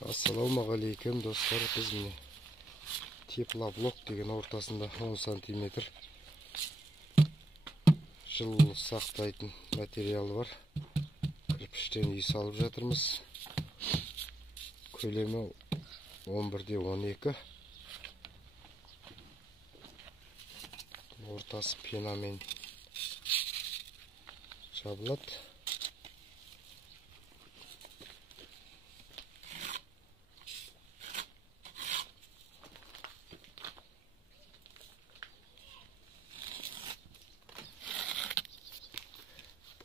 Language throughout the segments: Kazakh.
Ассалаумағалейкум достар, біз міне теплоблок деген ортасында 10 сантиметр жыл сақтайтын материалы бар кірпіштен үй салып жатырмыз. Көлемі 11-12, ортасы пенамен жабылады.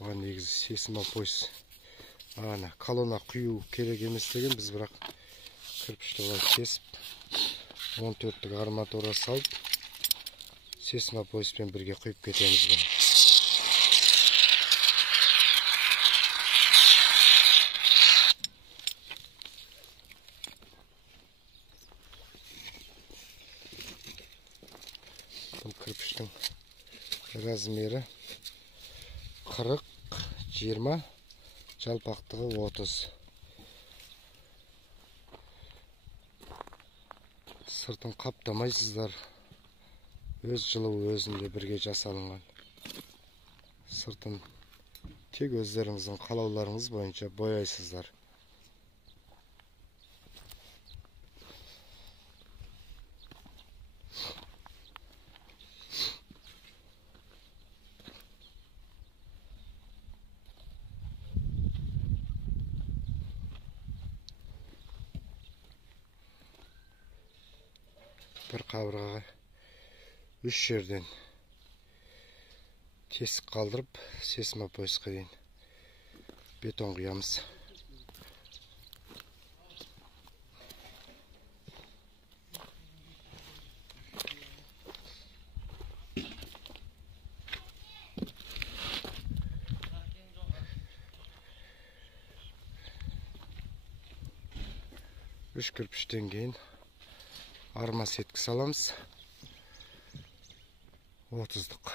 Бұған негізі сесмопойыз колонна құю керек емес деген, біз бірақ кірпішті олай кесіп 14-тік арматура салып сесмопойызбен бірге құйып кетеміз бұны. Бұл кірпіштің размері 40-20, жалпақтығы 30. Сыртын қаптамайсыздар. Өз жылуы өзінде бірге жасалынған. Сыртын тек өздеріңіздің қалауларыңыз бойынша бояйсыздар. Bir қабырғаға 3 жерден тесік қалдырып, сесмопойызға дейін бетон құямыз. Үш кірпіштен кейін арма сеткі саламыз. 30-дық.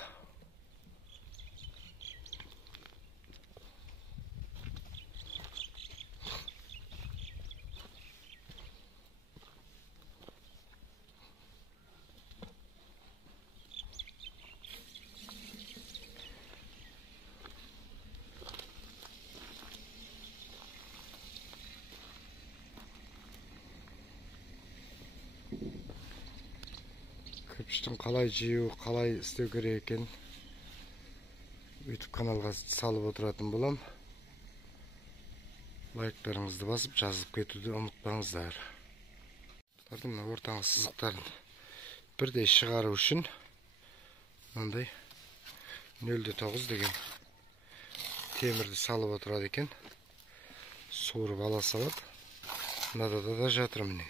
Кірпіштің қалай жию, қалай істеу керек екен YouTube каналға салып отыратын болам. Лайктарыңызды басып, жазып кетуді ұмытпаңыздар. Ортаңғы сызықтарын бірдей шығару үшін мынандай 0,9 деген темірді салып отырады екен. Суырып ала салады. Мынада да жатыр міне.